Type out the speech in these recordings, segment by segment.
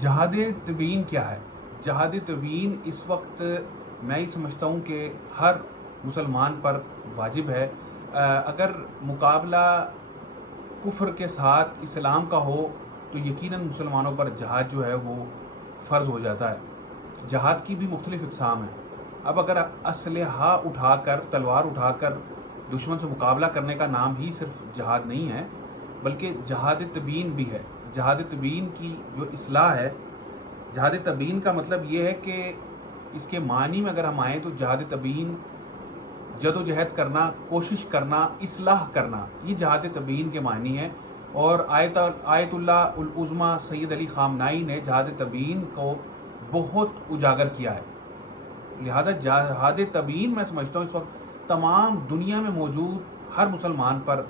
جہاد تبیین کیا ہے؟ جہاد تبیین اس وقت میں یہ سمجھتا ہوں کہ ہر مسلمان پر واجب ہے۔ اگر مقابلہ کفر کے ساتھ اسلام کا ہو تو یقیناً مسلمانوں پر جہاد جو ہے وہ فرض ہو جاتا ہے۔ جہاد کی بھی مختلف اقسام ہیں۔ اب اگر اسلحہ اٹھا کر، تلوار اٹھا کر دشمن سے مقابلہ کرنے کا نام ہی صرف جہاد نہیں ہے، بلکہ جہاد تبیین بھی ہے۔ جہاد تبیین کی جو اصلاح ہے، جہاد تبیین کا مطلب یہ ہے کہ اس کے معنی میں اگر ہم آئیں تو جہاد تبیین جد و جہد کرنا، کوشش کرنا، اصلاح کرنا، یہ جہاد تبیین کے معنی ہیں۔ اور آیت اللہ العظمی سید علی خامنائی نے جہاد تبیین کو بہت اجاگر کیا ہے۔ لہذا جہاد تبیین میں سمجھتا ہوں اس وقت تمام دنیا میں موجود ہر مسلمان پر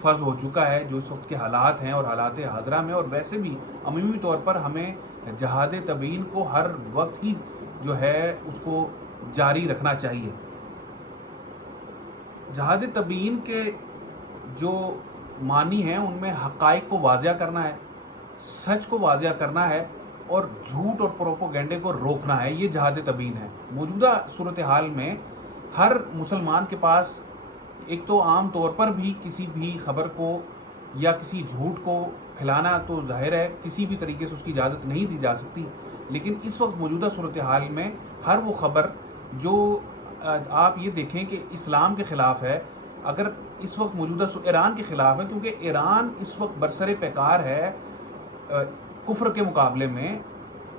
فرض ہو چکا ہے، جو اس وقت کے حالات ہیں اور حالات حاضرہ میں، اور ویسے بھی عمومی طور پر ہمیں جہاد تبیین کو ہر وقت ہی جو ہے اس کو جاری رکھنا چاہیے۔ جہاد تبیین کے جو معنی ہیں ان میں حقائق کو واضح کرنا ہے، سچ کو واضح کرنا ہے، اور جھوٹ اور پروپوگنڈے کو روکنا ہے۔ یہ جہاد تبیین ہے۔ موجودہ صورتحال میں ہر مسلمان کے پاس ایک تو عام طور پر بھی کسی بھی خبر کو یا کسی جھوٹ کو پھیلانا تو ظاہر ہے کسی بھی طریقے سے اس کی اجازت نہیں دی جا سکتی، لیکن اس وقت موجودہ صورتحال میں ہر وہ خبر جو آپ یہ دیکھیں کہ اسلام کے خلاف ہے، اگر اس وقت موجودہ ایران کے خلاف ہے، کیونکہ ایران اس وقت برسر پیکار ہے کفر کے مقابلے میں،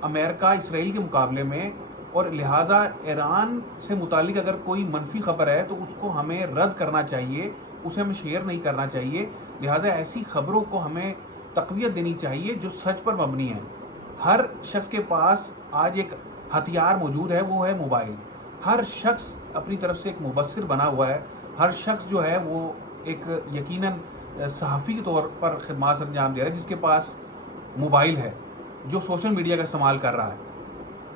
امریکہ اسرائیل کے مقابلے میں، اور لہٰذا ایران سے متعلق اگر کوئی منفی خبر ہے تو اس کو ہمیں رد کرنا چاہیے، اسے ہمیں شیئر نہیں کرنا چاہیے۔ لہٰذا ایسی خبروں کو ہمیں تقویت دینی چاہیے جو سچ پر مبنی ہیں۔ ہر شخص کے پاس آج ایک ہتھیار موجود ہے، وہ ہے موبائل۔ ہر شخص اپنی طرف سے ایک مبصر بنا ہوا ہے۔ ہر شخص جو ہے وہ ایک یقیناً صحافی کے طور پر خدمات انجام دے رہا ہے، جس کے پاس موبائل ہے، جو سوشل میڈیا کا استعمال کر رہا ہے۔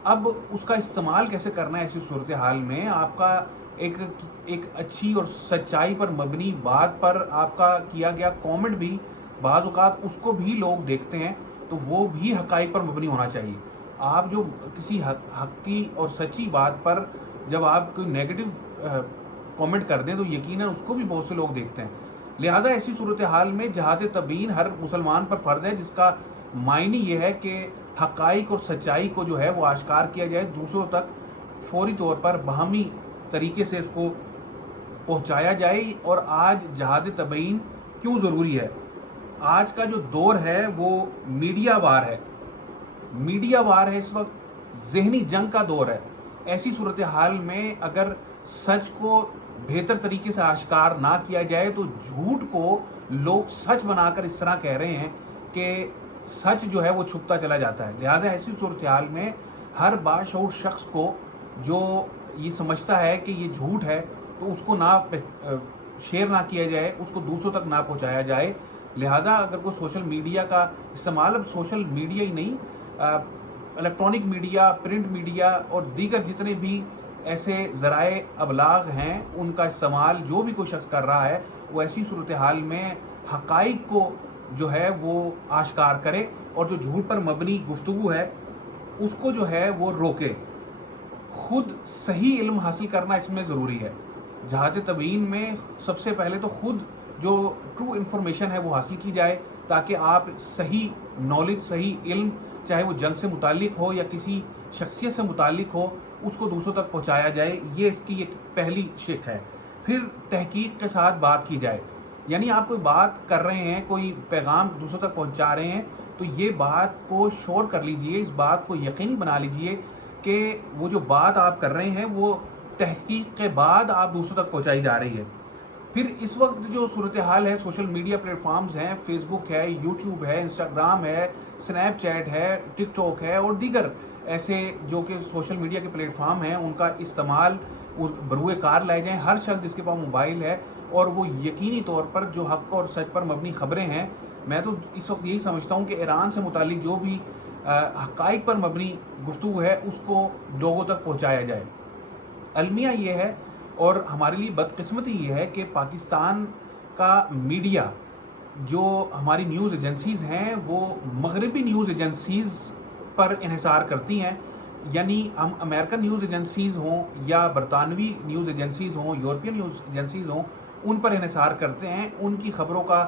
اب اس کا استعمال کیسے کرنا ہے ایسی صورتحال میں؟ آپ کا ایک اچھی اور سچائی پر مبنی بات پر آپ کا کیا گیا کامنٹ بھی بعض اوقات اس کو بھی لوگ دیکھتے ہیں، تو وہ بھی حقائق پر مبنی ہونا چاہیے۔ آپ جو کسی حقی اور سچی بات پر جب آپ کوئی نیگیٹو کامنٹ کر دیں تو یقیناً اس کو بھی بہت سے لوگ دیکھتے ہیں۔ لہٰذا ایسی صورتحال میں جہاد تبیین ہر مسلمان پر فرض ہے، جس کا معنی یہ ہے کہ حقائق اور سچائی کو جو ہے وہ آشکار کیا جائے، دوسروں تک فوری طور پر باہمی طریقے سے اس کو پہنچایا جائے۔ اور آج جہاد تبیین کیوں ضروری ہے؟ آج کا جو دور ہے وہ میڈیا وار ہے، میڈیا وار ہے، اس وقت ذہنی جنگ کا دور ہے۔ ایسی صورتحال میں اگر سچ کو بہتر طریقے سے آشکار نہ کیا جائے تو جھوٹ کو لوگ سچ بنا کر اس طرح کہہ رہے ہیں کہ سچ جو ہے وہ چھپتا چلا جاتا ہے۔ لہٰذا ایسی صورتحال میں ہر باشعور شخص کو جو یہ سمجھتا ہے کہ یہ جھوٹ ہے تو اس کو نہ شیئر نہ کیا جائے، اس کو دوسروں تک نہ پہنچایا جائے۔ لہٰذا اگر کوئی سوشل میڈیا کا استعمال، اب سوشل میڈیا ہی نہیں، الیکٹرانک میڈیا، پرنٹ میڈیا اور دیگر جتنے بھی ایسے ذرائع ابلاغ ہیں، ان کا استعمال جو بھی کوئی شخص کر رہا ہے وہ ایسی صورتحال میں حقائق کو جو ہے وہ آشکار کرے، اور جو جھوٹ پر مبنی گفتگو ہے اس کو جو ہے وہ روکے۔ خود صحیح علم حاصل کرنا اس میں ضروری ہے۔ جہاد تبیین میں سب سے پہلے تو خود جو ٹرو انفارمیشن ہے وہ حاصل کی جائے، تاکہ آپ صحیح نالج، صحیح علم، چاہے وہ جنگ سے متعلق ہو یا کسی شخصیت سے متعلق ہو، اس کو دوسروں تک پہنچایا جائے۔ یہ اس کی ایک پہلی شق ہے۔ پھر تحقیق کے ساتھ بات کی جائے، یعنی آپ کوئی بات کر رہے ہیں، کوئی پیغام دوسروں تک پہنچا رہے ہیں تو یہ بات کو شور کر لیجئے، اس بات کو یقینی بنا لیجئے کہ وہ جو بات آپ کر رہے ہیں وہ تحقیق کے بعد آپ دوسروں تک پہنچائی جا رہی ہے۔ پھر اس وقت جو صورتحال ہے، سوشل میڈیا پلیٹ فارمز ہیں، فیس بک ہے، یوٹیوب ہے، انسٹاگرام ہے، سنیپ چیٹ ہے، ٹک ٹاک ہے، اور دیگر ایسے جو کہ سوشل میڈیا کے پلیٹ فارم ہیں، ان کا استعمال بروئے کار لائے جائیں۔ ہر شخص جس کے پاس موبائل ہے اور وہ یقینی طور پر جو حق اور سچ پر مبنی خبریں ہیں، میں تو اس وقت یہی سمجھتا ہوں کہ ایران سے متعلق جو بھی حقائق پر مبنی گفتگو ہے اس کو لوگوں تک پہنچایا جائے۔ المیہ یہ ہے، اور ہمارے لیے بدقسمتی یہ ہے کہ پاکستان کا میڈیا، جو ہماری نیوز ایجنسیز ہیں، وہ مغربی نیوز ایجنسیز پر انحصار کرتی ہیں. یعنی ہم امریکن نیوز ایجنسیز ہوں یا برطانوی نیوز ایجنسیز ہوں، یورپین نیوز ایجنسیز ہوں، ان پر انحصار کرتے ہیں. ان کی خبروں کا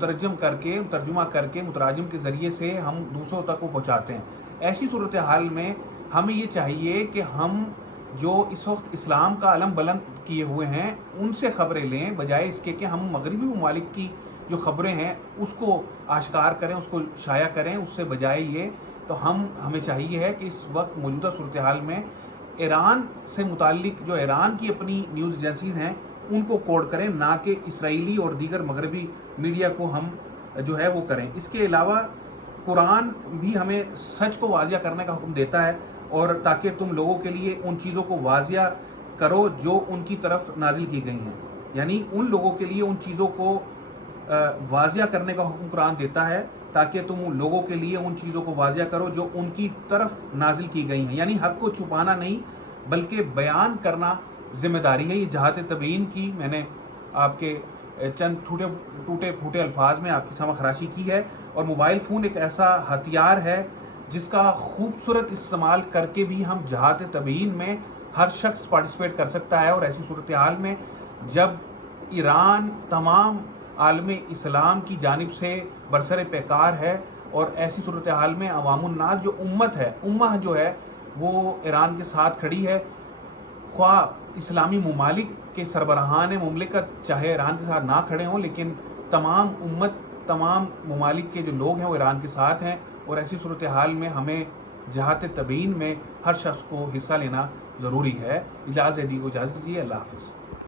ترجمہ کر کے متراجم کے ذریعے سے ہم دوسروں تک وہ پہنچاتے ہیں. ایسی صورتحال میں ہمیں یہ چاہیے کہ ہم جو اس وقت اسلام کا علم بلند کیے ہوئے ہیں ان سے خبریں لیں، بجائے اس کے کہ ہم مغربی ممالک کی جو خبریں ہیں اس کو آشکار کریں، اس کو شائع کریں. اس سے بجائے یہ تو ہمیں چاہیے ہے کہ اس وقت موجودہ صورتحال میں ایران سے متعلق جو ایران کی اپنی نیوز ایجنسیز ہیں ان کو کوڈ کریں، نہ کہ اسرائیلی اور دیگر مغربی میڈیا کو ہم جو ہے وہ کریں. اس کے علاوہ قرآن بھی ہمیں سچ کو واضح کرنے کا حکم دیتا ہے، اور تاکہ تم لوگوں کے لیے ان چیزوں کو واضح کرو جو ان کی طرف نازل کی گئی ہیں. یعنی ان لوگوں کے لیے ان چیزوں کو واضح کرنے کا حکم قرآن دیتا ہے، تاکہ تم لوگوں کے لیے ان چیزوں کو واضح کرو جو ان کی طرف نازل کی گئی ہیں. یعنی حق کو چھپانا نہیں بلکہ بیان کرنا ذمہ داری ہے. یہ جہات تبیین کی میں نے آپ کے چند ٹوٹے پھوٹے الفاظ میں آپ کی سمجھ خراشی کی ہے. اور موبائل فون ایک ایسا ہتھیار ہے جس کا خوبصورت استعمال کر کے بھی ہم جہات تبیین میں ہر شخص پارٹیسپیٹ کر سکتا ہے. اور ایسی صورتحال میں جب ایران تمام عالم اسلام کی جانب سے برسر پیکار ہے، اور ایسی صورتحال میں عوام الناس جو امہ جو ہے وہ ایران کے ساتھ کھڑی ہے، خواہ اسلامی ممالک کے سربراہان مملکت چاہے ایران کے ساتھ نہ کھڑے ہوں، لیکن تمام ممالک کے جو لوگ ہیں وہ ایران کے ساتھ ہیں. اور ایسی صورتحال میں ہمیں جہات تبیین میں ہر شخص کو حصہ لینا ضروری ہے. اجازت دیجیے. اللہ حافظ.